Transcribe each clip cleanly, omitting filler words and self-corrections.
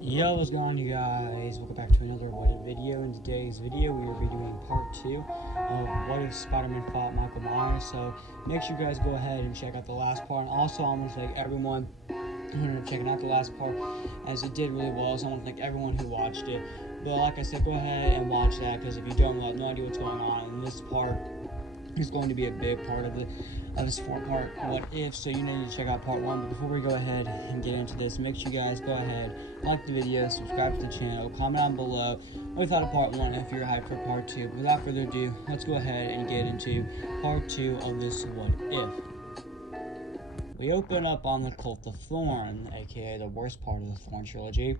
Yo, what's going on, you guys? Welcome back to another What If video. In today's video, we will be doing part 2 of What If Spider-Man Fought Michael Myers. So make sure you guys go ahead and check out the last part. And also, I want to thank everyone who ended up checking out the last part, as it did really well. So I want to thank everyone who watched it. But like I said, go ahead and watch that, because if you don't, you'll have no idea what's going on. And this part is going to be a big part of this 4-part What If, so you need to check out part 1. But before we go ahead and get into this, make sure you guys go ahead, like the video, subscribe to the channel, comment down below what you thought of part 1 if you're hyped for part 2. But without further ado, let's go ahead and get into part 2 of this What If. We open up on the Cult of Thorn, aka the worst part of the Thorn trilogy,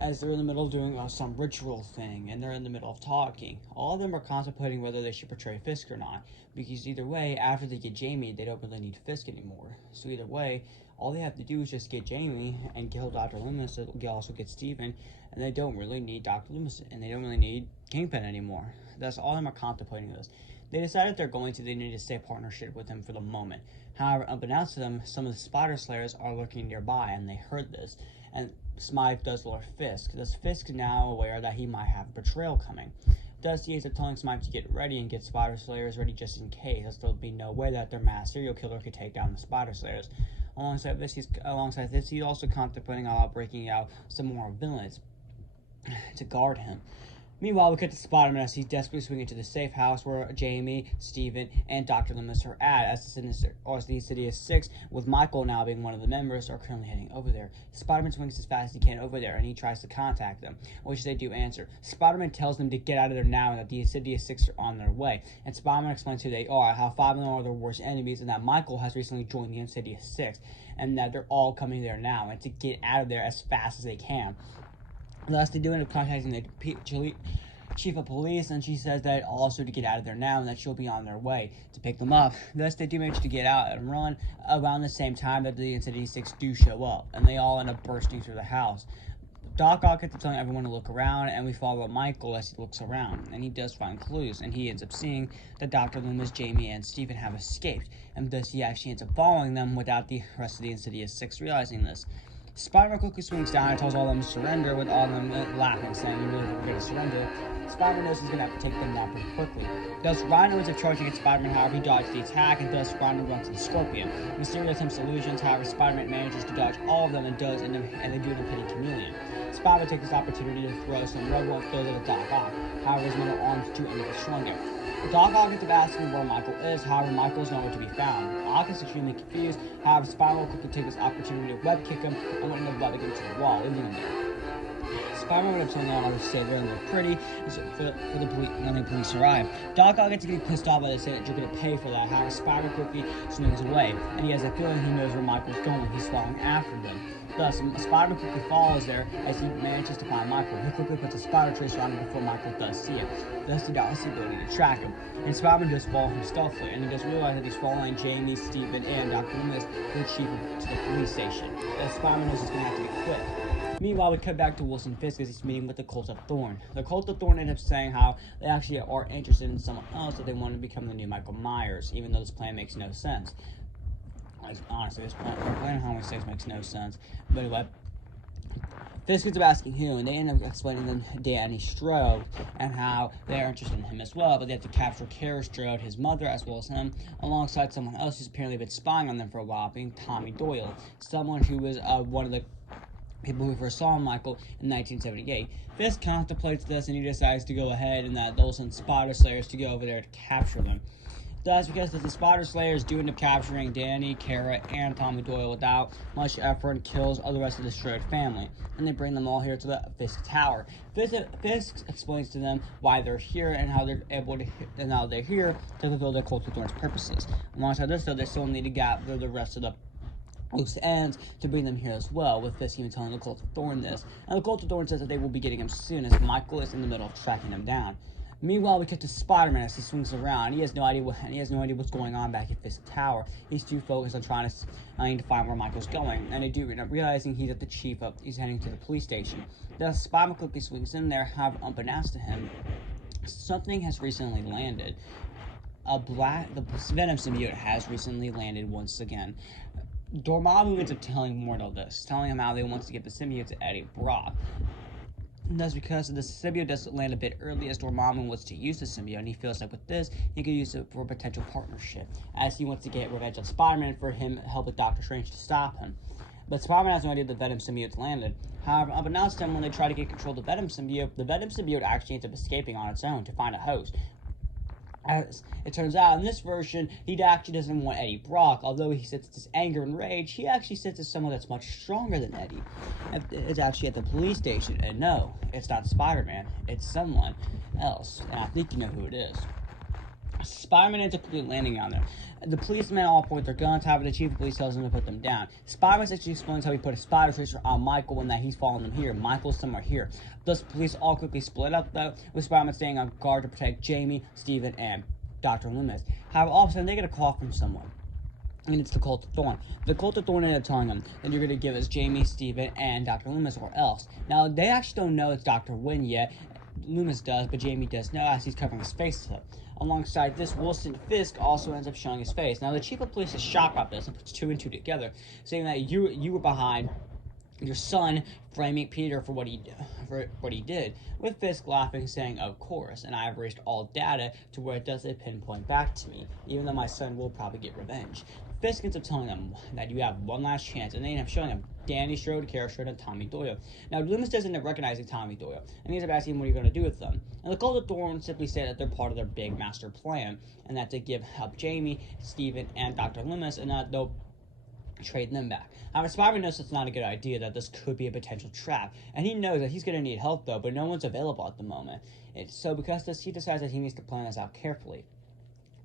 as they're in the middle of doing some ritual thing, and they're in the middle of talking. All of them are contemplating whether they should betray Fisk or not, because either way, after they get Jamie, they don't really need Fisk anymore. So either way, all they have to do is just get Jamie and kill Dr. Loomis, so they also get Steven, and they don't really need Dr. Loomis, and they don't really need Kingpin anymore. That's all of them are contemplating this. They decided they need to stay in partnership with him for the moment. However, unbeknownst to them, some of the Spider Slayers are lurking nearby, and they heard this. And Smythe does alert Fisk. Thus, Fisk is now aware that he might have a betrayal coming. Thus, he ends up telling Smythe to get ready and get Spider Slayers ready just in case, as there'll be no way that their mass serial killer could take down the Spider Slayers. Alongside this, he's also contemplating about breaking out some more villains to guard him. Meanwhile, we cut to Spider-Man as he's desperately swinging to the safe house where Jamie, Steven, and Dr. Loomis are at, as the Sinister Six, with Michael now being one of the members, are currently heading over there. Spider-Man swings as fast as he can over there, and he tries to contact them, which they do answer. Spider-Man tells them to get out of there now, and that the Sinister Six are on their way. And Spider-Man explains who they are, how 5 of them are their worst enemies, and that Michael has recently joined the Sinister Six, and that they're all coming there now, and to get out of there as fast as they can. Thus, they do end up contacting the chief of police, and she says that also to get out of there now, and that she'll be on their way to pick them up. Thus, they do manage to get out and run around the same time that the Infinity Six do show up, and they all end up bursting through the house. Doc Ock gets to telling everyone to look around, and we follow Michael as he looks around, and he does find clues, and he ends up seeing that Dr. Loomis, Jamie, and Steven have escaped, and thus he actually ends up following them without the rest of the Insidious Six realizing this. Spider-Man quickly swings down and tells all of them to surrender, with all of them laughing, saying, "You really think we're going to surrender?" Spider-Man knows he's going to have to take them down pretty quickly. Thus, Rhino ends up charging at Spider-Man, however, he dodges the attack, and thus Rhino runs to the Scorpion. Mysterio attempts illusions, however, Spider-Man manages to dodge all of them and they do it in pitting chameleon. Spider-Man takes this opportunity to throw some red one throws at Doc Ock, however, his metal arms do end up destroying him. Doc Ock ends up asking where Michael is, however, Michael is nowhere to be found. Ock is extremely confused, however, Spider-Man will quickly take this opportunity to web kick him and went in the web against the wall, leaving him there. Spider-Man went up telling all to say they're pretty when the police arrive. Doc Ock gets to get pissed off by they say that you're going to pay for that. However, Spider quickly swings away, and he has a feeling he knows where Michael's going. He's following after them. Thus, Spider-Man quickly follows there as he manages to find Michael. He quickly puts a spider tracer on him before Michael does see it. Thus, he got the ability to track him. And Spider-Man does follow him stealthily, and he does realize that he's following Jamie, Steven, and Dr. Loomis, the chief, to the police station. Thus, Spider-Man knows he's going to have to be quick. Meanwhile, we cut back to Wilson Fisk as he's meeting with the Cult of Thorn. The Cult of Thorn ended up saying how they actually are interested in someone else, that they want to become the new Michael Myers, even though this plan makes no sense. Honestly, this plan of how many things makes no sense. But anyway, Fisk ends up asking who, and they end up explaining them Danny Strode, and how they're interested in him as well, but they have to capture Kara Strode, his mother, as well as him, alongside someone else who's apparently been spying on them for a while, being Tommy Doyle, someone who was one of the people who first saw Michael in 1978. Fisk contemplates this, and he decides to go ahead and that they'll send Spider Slayers to go over there to capture them. That's because the Spider Slayers do end up capturing Danny, Kara, and Tommy Doyle without much effort, and kills all the rest of the Strode family. And they bring them all here to the Fisk Tower. Fisk explains to them why they're here and how they're able to, and how they're here to fulfill their Cult of Thorn's purposes. Alongside this, though, they still need to gather the rest of the loose ends to bring them here as well, with Fisk even telling the Cult of Thorn this. And the Cult of Thorn says that they will be getting him soon, as Michael is in the middle of tracking him down. Meanwhile, we cut to Spider-Man as he swings around. He has no idea what's going on back at Fisk Tower. He's too focused on trying to find where Michael's going, and they do end up realizing he's at the chief of. He's heading to the police station. Thus, Spider-Man quickly swings in there. However, unbeknownst to him, something has recently landed. The Venom symbiote has recently landed once again. Dormammu ends up telling Mordo this, telling him how they want to give the symbiote to Eddie Brock. And that's because the symbiote doesn't land a bit early as Dormammu wants to use the symbiote, and he feels like with this, he could use it for a potential partnership, as he wants to get revenge on Spider-Man for him helping Doctor Strange to stop him. But Spider-Man has no idea the Venom symbiote's landed. However, unbeknownst to him, when they try to get control of the Venom symbiote actually ends up escaping on its own to find a host. As it turns out, in this version, he actually doesn't want Eddie Brock. Although he senses his anger and rage, he actually senses someone that's much stronger than Eddie. It's actually at the police station, and no, it's not Spider-Man. It's someone else, and I think you know who it is. Spider-Man ends up landing on there. The policemen all point their guns, however, the chief of police tells them to put them down. Spider-Man actually explains how he put a spider tracer on Michael and that he's following them here. Michael's somewhere here. Thus, the police all quickly split up, though, with Spider-Man staying on guard to protect Jamie, Steven, and Dr. Loomis. However, all of a sudden, they get a call from someone. And it's the Cult of Thorn. The Cult of Thorn ended up telling them that you're going to give us Jamie, Steven, and Dr. Loomis, or else. Now, they actually don't know it's Dr. Wynn yet. Loomis does, but Jamie does know as he's covering his face up. Alongside this, Wilson Fisk also ends up showing his face. Now, the chief of police is shocked about this and puts two and two together, saying that you were behind your son framing Peter for what he did, with Fisk laughing, saying, "Of course, and I have erased all data to where it doesn't pinpoint back to me, even though my son will probably get revenge." Fisk ends up telling them that you have one last chance, and they end up showing him Danny Strode, Kara Strode, and Tommy Doyle. Now, Loomis doesn't end up recognizing Tommy Doyle, and he ends up asking him what are you going to do with them. And the Cult of Thorn simply say that they're part of their big master plan, and that they give help Jamie, Steven, and Dr. Loomis, and that they'll trade them back. However, Spider-Man knows it's not a good idea, that this could be a potential trap, and he knows that he's going to need help, though, but no one's available at the moment. So because of this, he decides that he needs to plan this out carefully.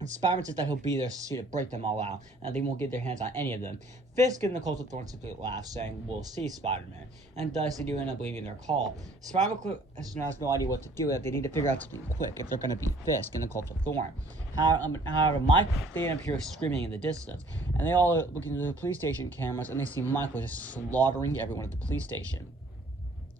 And Spider-Man says that he'll be there to break them all out, and they won't get their hands on any of them. Fisk and the Cult of Thorn simply laugh, saying, "We'll see, Spider-Man." And thus, they do end up leaving their call. Spider-Man has no idea what to do, that they need to figure out something quick if they're going to beat Fisk and the Cult of Thorn. However, they end up hearing screaming in the distance, and they all are looking into the police station cameras, and they see Michael just slaughtering everyone at the police station.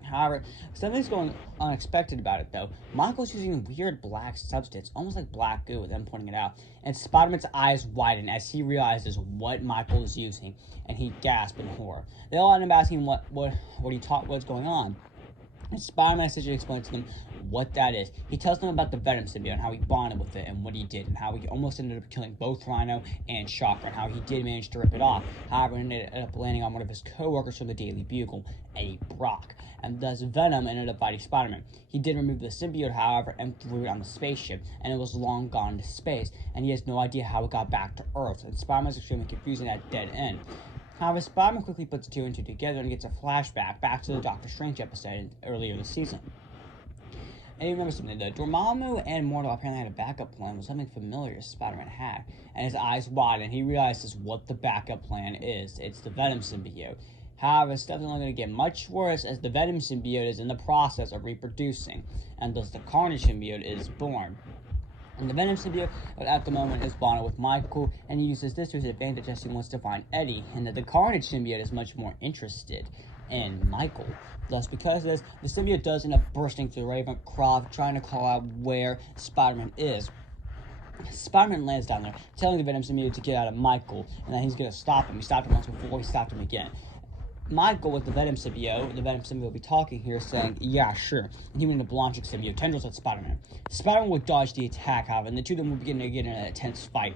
However, something's going unexpected about it, though. Michael's using a weird black substance, almost like black goo, with them pointing it out. And Spider-Man's eyes widen as he realizes what Michael is using, and he gasps in horror. They all end up asking what's going on. And Spider-Man essentially explains to them what that is. He tells them about the Venom symbiote and how he bonded with it and what he did, and how he almost ended up killing both Rhino and Shocker, and how he did manage to rip it off. However, it ended up landing on one of his co-workers from the Daily Bugle, Eddie Brock, and thus Venom ended up fighting Spider-Man. He did remove the symbiote, however, and threw it on the spaceship, and it was long gone into space, and he has no idea how it got back to Earth, and Spider-Man's extremely confusing at dead end. However, Spider-Man quickly puts two and two together and gets a flashback back to the Doctor Strange episode earlier this season. And you remember something, though. Dormammu and Mordo apparently had a backup plan with something familiar Spider-Man had. And his eyes widen, and he realizes what the backup plan is. It's the Venom symbiote. However, stuff's only going to get much worse as the Venom symbiote is in the process of reproducing, and thus the Carnage symbiote is born. And the Venom symbiote at the moment is bonded with Michael, and he uses this to his advantage as he wants to find Eddie, and that the Carnage symbiote is much more interested in Michael. Thus, because of this, the symbiote does end up bursting through Ravencroft, trying to call out where Spider-Man is. Spider-Man lands down there, telling the Venom symbiote to get out of Michael, and that he's going to stop him. He stopped him once before, he stopped him again. Michael, with the Venom symbiote will be talking here, saying, "Yeah, sure." And he went into launching symbiote tendrils at Spider-Man. Spider-Man would dodge the attack, however, and the two of them would begin to get in an intense fight.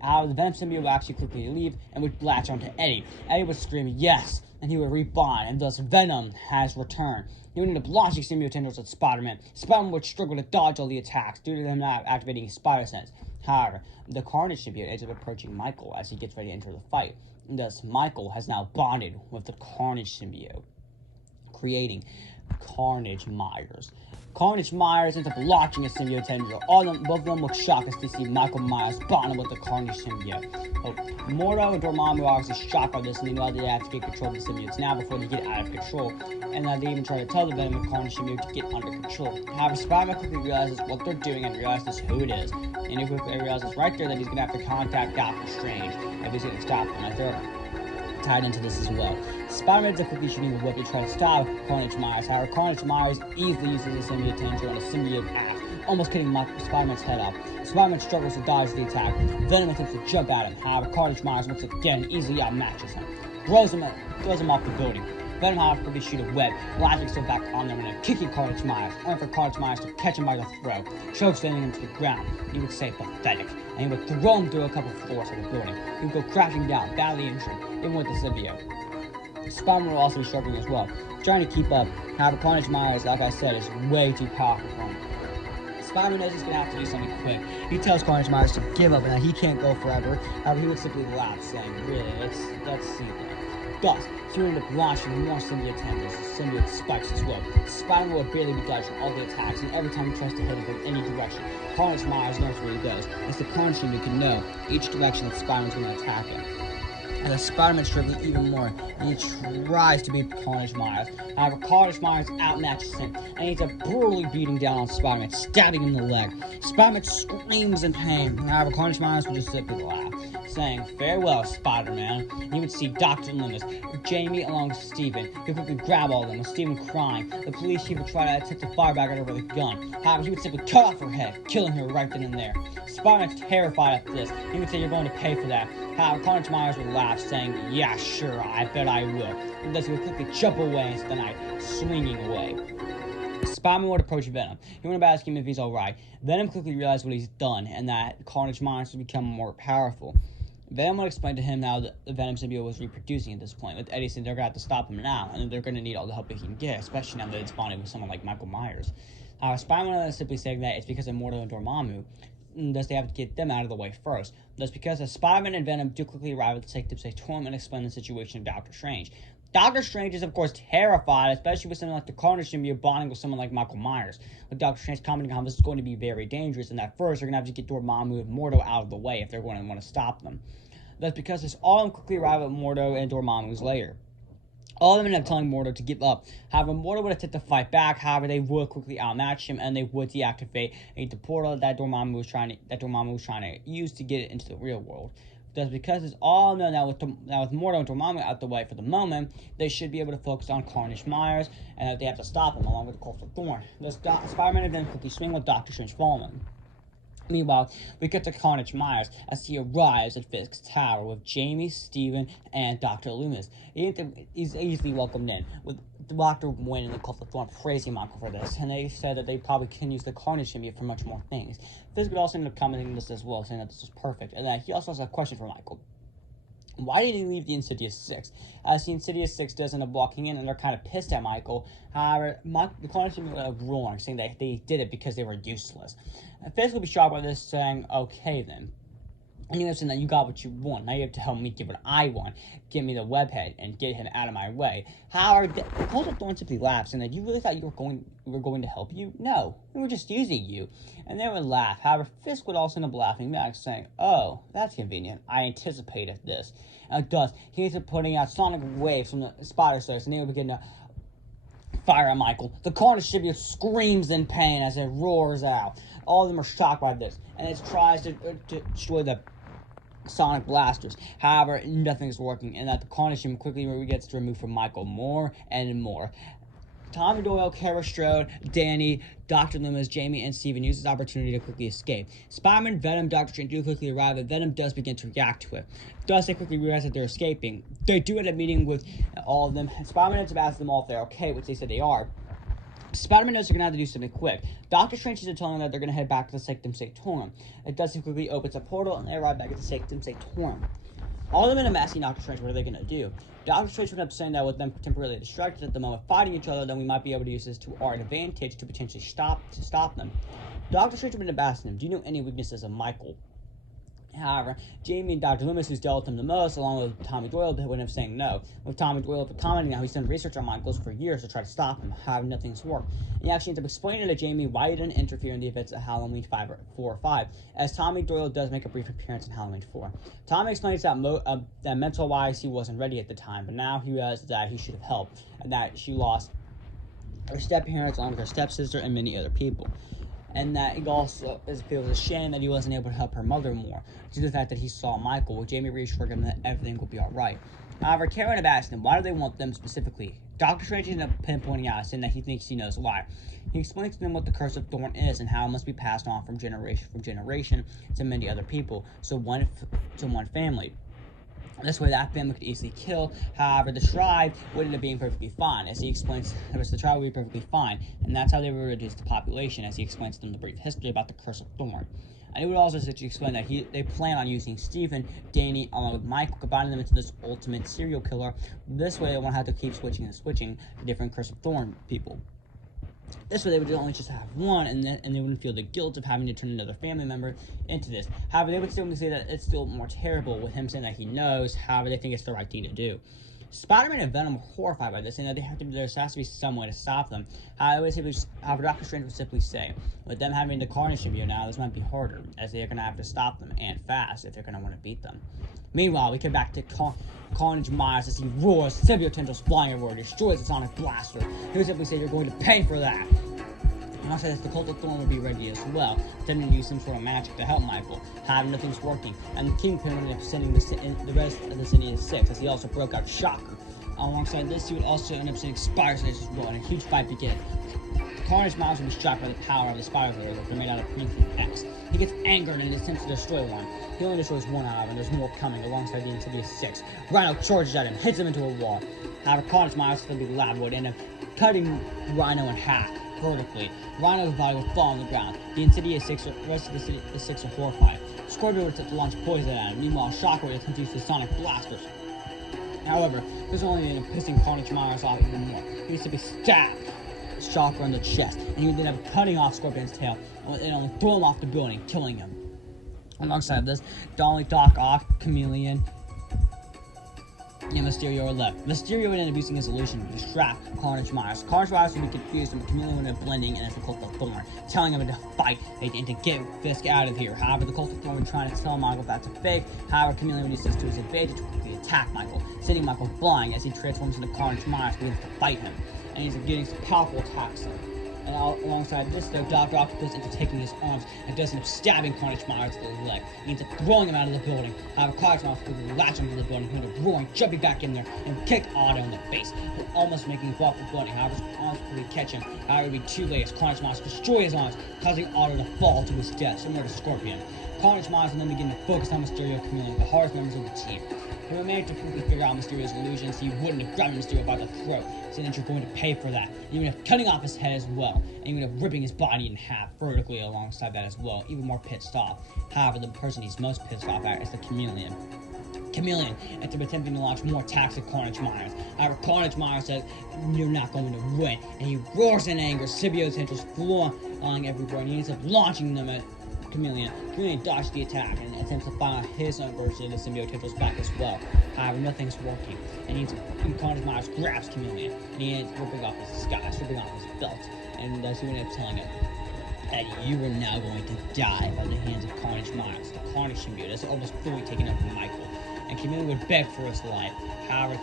The Venom symbiote would actually quickly leave and would latch onto Eddie. Eddie would scream, "Yes!" and he would rebond, and thus Venom has returned. He would end up launching symbiote tendrils at Spider-Man. Spider-Man would struggle to dodge all the attacks due to them not activating his spider sense. However, the Carnage symbiote ends up approaching Michael as he gets ready to enter the fight. And thus, Michael has now bonded with the Carnage symbiote, creating Carnage Myers. Carnage Myers ends up launching a symbiote tendril. Both of them look shocked as they see Michael Myers bonded with the Carnage symbiote. Mordo and Dormammu are obviously shocked by this, and they know they have to get control of the symbiotes now before they get out of control. And they even try to tell the Venom and Carnage symbiote to get under control. However, Spider-Man quickly realizes what they're doing and realizes who it is. And he quickly realizes right there that he's going to have to contact Doctor Strange if he's going to stop them, as they're tied into this as well. Spider-Man ends up quickly shooting a whip to try to stop Carnage Myers. However, Carnage Myers easily uses a symbiote tendril and a symbiote axe almost cutting Spider-Man's head off. Spider-Man struggles to dodge the attack. Venom attempts to jump at him. However, Carnage Myers once again easily outmatches him. Throws him off the building. Venom, however, quickly shoot a web, latching still back on them and kicking Carnage Myers, only for Carnage Myers to catch him by the throat, choke slamming him to the ground. He would say pathetic, and he would throw him through a couple floors of the building. He would go crashing down, badly injured, even with the symbiote. Spider-Man will also be struggling as well, trying to keep up. However, Carnage Myers, like I said, is way too powerful for him. Spider-Man knows he's going to have to do something quick. He tells Carnage Myers to give up and that he can't go forever. However, he would simply laugh, saying, really, let's see that. Thus, he would end up launching more symbiote tendrils, symbiote spikes as well. Spider-Man would barely be dodging all the attacks, and every time he tries to hit him from any direction, Carnage Myers knows where he goes. It's the Carnage symbiote can know each direction that Spider-Man's going to attack him. And the Spider-Man's struggling even more, and he tries to beat Carnage Myers. However, Carnage Myers outmatches him, and he's brutally beating down on Spider-Man, stabbing him in the leg. Spider-Man screams in pain. However, Carnage Myers would just simply laugh, saying, farewell, Spider-Man. You would see Dr. Loomis, Jamie along with Steven. He would quickly grab all of them, with Steven crying. The police chief would try to attempt to fire back at her with a gun. However, he would simply cut off her head, killing her right then and there. Spider-Man's terrified at this. He would say, you're going to pay for that. However, Carnage Myers would laugh, saying, yeah, sure, I bet I will. And thus he would quickly jump away into the night, swinging away. Spider-Man would approach Venom. He went about asking him if he's alright. Venom quickly realized what he's done, and that Carnage Myers would become more powerful. Venom would explain to him how the Venom symbiote was reproducing at this point, with Eddie saying they're going to have to stop him now, and they're going to need all the help they can get, especially now that it's bonded with someone like Michael Myers. Spider-Man is simply saying that it's because of Mordo and Dormammu, and thus they have to get them out of the way first. Thus, because Spider-Man and Venom do quickly arrive at the Sanctum Sanctorum and explain the situation to Doctor Strange. Doctor Strange is, of course, terrified, especially with something like the Carnage symbiote bonding with someone like Michael Myers. With Doctor Strange commenting on how this is going to be very dangerous, and that first they're going to have to get Dormammu and Mordo out of the way if they're going to want to stop them. That's because all of them quickly arrive at Mordo and Dormammu's lair. All of them end up telling Mordo to give up. However, Mordo would attempt to fight back. However, they would quickly outmatch him, and they would deactivate the portal that Dormammu was trying to use to get it into the real world. That's because it's all known now with Mordo and Dormammu out the way for the moment, they should be able to focus on Carnage Myers, and that they have to stop him along with the Corpse of Thorn. Thus, Spider-Man and then quickly swing with Doctor Strange following. Meanwhile, we get to Carnage Myers as he arrives at Fisk's tower with Jamie, Steven, and Dr. Loomis. He's easily welcomed in, with Dr. Wynn and the Cult of Thorn praising Michael for this, and they said that they probably can use the Carnage symbiote for much more things. Fisk would also end up commenting on this as well, saying that this is perfect, and that he also has a question for Michael. Why did he leave the Insidious Six? As the Insidious Six does end up walking in, and they're kind of pissed at Michael. However, the Carnage symbiote would roar, saying that they did it because they were useless. And Fisk would be shocked by this, saying, okay then. And you saying that you got what you want. Now you have to help me get what I want. Get me the webhead and get him out of my way. However, the Cult of Thorn simply laughs, and that you really thought we were going to help you? No, we were just using you. And they would laugh. However, Fisk would also end up laughing back, saying, oh, that's convenient. I anticipated this. And thus, he ends up putting out sonic waves from the spider sense, and they would begin to fire at Michael. The Carnage symbiote screams in pain as it roars out. All of them are shocked by this, and it tries to destroy the sonic blasters. However, nothing's working, and that the Carnage symbiote quickly gets removed from Michael more and more. Tommy Doyle, Kara Strode, Danny, Dr. Loomis, Jamie, and Steven use this opportunity to quickly escape. Spider-Man, Venom, Doctor Strange do quickly arrive, and Venom does begin to react to it. Thus, they quickly realize that they're escaping. They do end up meeting with all of them, and Spider-Man ends up asking them all if they're okay, which they said they are. Spider-Man knows they're going to have to do something quick. Doctor Strange is telling them that they're going to head back to the Sanctum Sanctorum. It does quickly opens a portal, and they arrive back at the Sanctum Sanctorum. All of them end up asking Doctor Strange what are they going to do. Doctor Strange ended up saying that with them temporarily distracted at the moment fighting each other, then we might be able to use this to our advantage to potentially stop them. Doctor Strange ended up asking him, do you know any weaknesses of Michael? However, Jamie and Dr. Loomis, who's dealt with him the most, along with Tommy Doyle, would end up saying no. With Tommy Doyle commenting how he's done research on Michaels for years to try to stop him. However, nothing's worked. And he actually ends up explaining to Jamie why he didn't interfere in the events of Halloween 4 or 5, as Tommy Doyle does make a brief appearance in Halloween 4. Tommy explains that mental-wise he wasn't ready at the time, but now he realizes that he should have helped, and that she lost her step-parents along with her stepsister and many other people. and that he also feels ashamed that he wasn't able to help her mother more, due to the fact that he saw Michael, with Jamie reassuring him that everything will be alright. However, Karen asked him, why do they want them specifically? Dr. Strange ended up pinpointing out, saying that he thinks he knows why. He explains to them what the Curse of Thorn is and how it must be passed on from generation to many other people, so one family. This way, that family could easily kill. However, the tribe would end up being perfectly fine. As he explains, the tribe would be perfectly fine, and that's how they would reduce the population, as he explains to them the brief history about the Curse of Thorn. And he would also explain that they plan on using Stephen, Danny, along with Michael, combining them into this ultimate serial killer. This way, they won't have to keep switching to different Curse of Thorn people. This way, they would only just have one, and they wouldn't feel the guilt of having to turn another family member into this. However, they would still say that it's still more terrible with him saying that he knows. However, they think it's the right thing to do. Spider-Man and Venom were horrified by this, saying that there has to be some way to stop them. However, Dr. Strange would simply say, with them having the Carnage symbiote now, this might be harder, as they are going to have to stop them, and fast, if they're going to want to beat them. Meanwhile, we come back to Carnage Myers as he roars, symbiote tendrils flying everywhere, destroys the sonic blaster. He would simply say, you're going to pay for that. And also, the Cult of Thorn would be ready as well, attempting to use some sort of magic to help Michael. However, nothing's working, and the Kingpin would end up sending the rest of the Sinister Six, as he also broke out Shocker. Alongside this, he would also end up sending Spider Slayer as well, and a huge fight begins. Carnage Myers would be shocked by the power of the Spider Slayer that are made out of Promethean X. He gets angered and attempts to destroy one. He only destroys one out of them, and there's more coming alongside the Insidious Six. Rhino charges at him, hits him into a wall. However, Carnage Myers would be loud, would end up cutting Rhino in half vertically. Rhino's body would fall on the ground. The Insidious Six, the rest of the Six are horrified. Scorpion would attempt to launch poison at him. Meanwhile, Shocker would attempt to use the sonic blasters. However, this only ended up pissing Carnage Myers off even more. He would simply stab Shocker on the chest, and he would end up cutting off Scorpion's tail and only throw him off the building, killing him. Alongside this, Dolly, Doc Ock, Chameleon, and Mysterio are left. Mysterio would end up using his illusion to distract Carnage Myers. Carnage Myers would be confused, and Chameleon would end up blending in as the Cult of Thorn, telling him to fight and to get Fisk out of here. However, the Cult of Thorn would try to tell Michael that's a fake. However, Chameleon would use this to his advantage to quickly attack Michael, sending Michael flying as he transforms into Carnage Myers, begins to fight him, and he's getting some powerful attacks in. And alongside this, though, Dr. Octopus into taking his arms and does end up stabbing Carnage Myers to the leg. He ends up throwing him out of the building. However, Carnage Myers would latch onto the building, he ended up roaring, jumping back in there, and kick Otto in the face, almost making him fall off the building. However, his arms would catch him. However, it would be too late as Carnage Myers destroy his arms, causing Otto to fall to his death, similar to Scorpion. Carnage Myers would then begin to focus on Mysterio, Chameleon, the hardest members of the team. He would manage to quickly figure out Mysterio's illusions, so he wouldn't have grabbed Mysterio by the throat, saying that you're going to pay for that. And he would have cutting off his head as well, and he would have ripping his body in half vertically alongside that as well, even more pissed off. However, the person he's most pissed off at is the Chameleon. Chameleon ends up attempting to launch more attacks at Carnage Myers. However, Carnage Myers says, you're not going to win, and he roars in anger, symbiote tendrils flying everywhere, and he ends up launching them at Chameleon. Chameleon dodged the attack and attempts to fire his own version of the symbiote tendrils back as well. However, nothing's working, and Carnage Myers grabs Chameleon, and he ends up ripping off his disguise, ripping off his belt, and thus he ends up telling him that you are now going to die by the hands of Carnage Myers. The Carnage symbiote is almost fully taken over Michael, and Chameleon would beg for his life. However,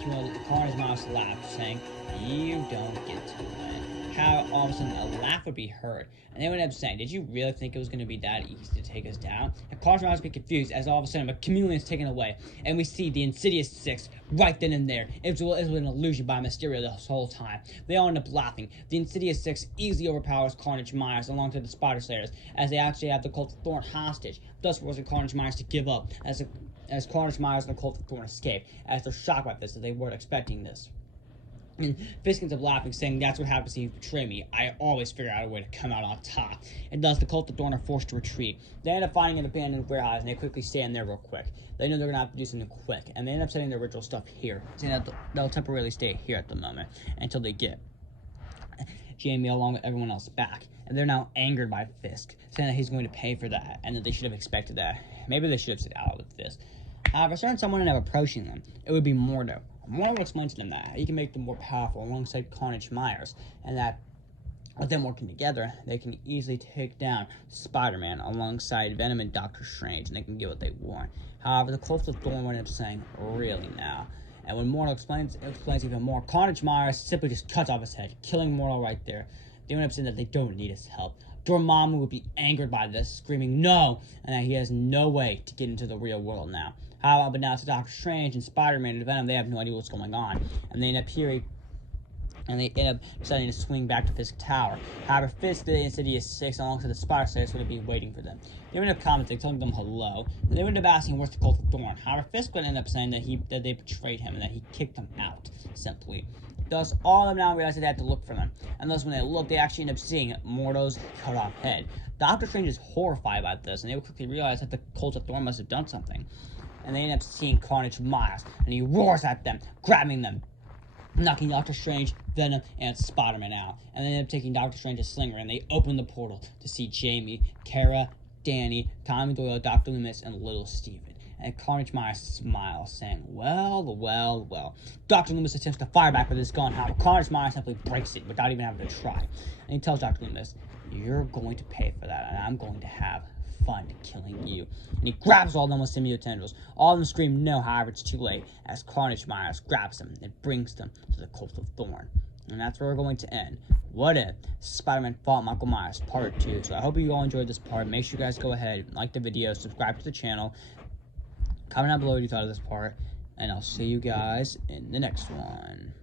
Carnage Myers laughed, saying, you don't get to win. How all of a sudden a laugh would be heard, and they would end up saying, did you really think it was going to be that easy to take us down? And Carnage Myers would be confused as all of a sudden a Chameleon is taken away, and we see the Insidious Six right then and there. It was an illusion by Mysterio this whole time. They all end up laughing. The Insidious Six easily overpowers Carnage Myers alongside the Spider Slayers, as they actually have the Cult of Thorn hostage, thus forcing Carnage Myers to give up, as Carnage Myers and the Cult of Thorn escape, as they're shocked by this, as they weren't expecting this. And Fisk ends up laughing, saying, that's what happens if you betray me. I always figure out a way to come out on top. And thus, the Cult of Thorn are forced to retreat. They end up finding an abandoned warehouse, and they quickly stay in there real quick. They know they're going to have to do something quick, and they end up setting their original stuff here, saying that they'll temporarily stay here at the moment until they get Jamie along with everyone else back. And they're now angered by Fisk, saying that he's going to pay for that, and that they should have expected that. Maybe they should have said out with this. However, certain someone ended up approaching them. It would be Mordo. Mordo will explain to them that he can make them more powerful alongside Carnage Myers, and that with them working together, they can easily take down Spider-Man alongside Venom and Doctor Strange, and they can get what they want. However, the Cult of Thorn went up saying, really now? And when Mordo explains even more, Carnage Myers simply just cuts off his head, killing Mordo right there. They went up saying that they don't need his help. Dormammu would be angered by this, screaming no, and that he has no way to get into the real world now. But now it's Doctor Strange and Spider-Man and Venom, they have no idea what's going on. And they end up deciding to swing back to Fisk Tower. However, Fisk, the Insidious Six, alongside the Spider Six, would be waiting for them. They would end up commenting, telling them hello, and they would end up asking where's the Cult of Thorn. However, Fisk would end up saying that they betrayed him and that he kicked them out, simply. Thus, all of them now realize that they had to look for them. And thus, when they look, they actually end up seeing Mordo's cut off head. Doctor Strange is horrified by this, and they would quickly realize that the Cult of Thorn must have done something. And they end up seeing Carnage Myers, and he roars at them, grabbing them, knocking Doctor Strange, Venom, and Spider-Man out. And they end up taking Doctor Strange's slinger, and they open the portal to see Jamie, Kara, Danny, Tommy Doyle, Dr. Loomis, and Little Steven. And Carnage Myers smiles, saying, well, well, well. Dr. Loomis attempts to fire back with his gun, however, Carnage Myers simply breaks it without even having to try. And he tells Dr. Loomis, you're going to pay for that, and I'm going to have fun killing you. And he grabs all of them with symbiote tendrils. All of them scream no, however, it's too late, as Carnage Myers grabs them and brings them to the Cult of Thorn. And that's where we're going to end. What if Spider-Man fought Michael Myers, part 2. So I hope you all enjoyed this part. Make sure you guys go ahead, like the video, subscribe to the channel, comment down below what you thought of this part, and I'll see you guys in the next one.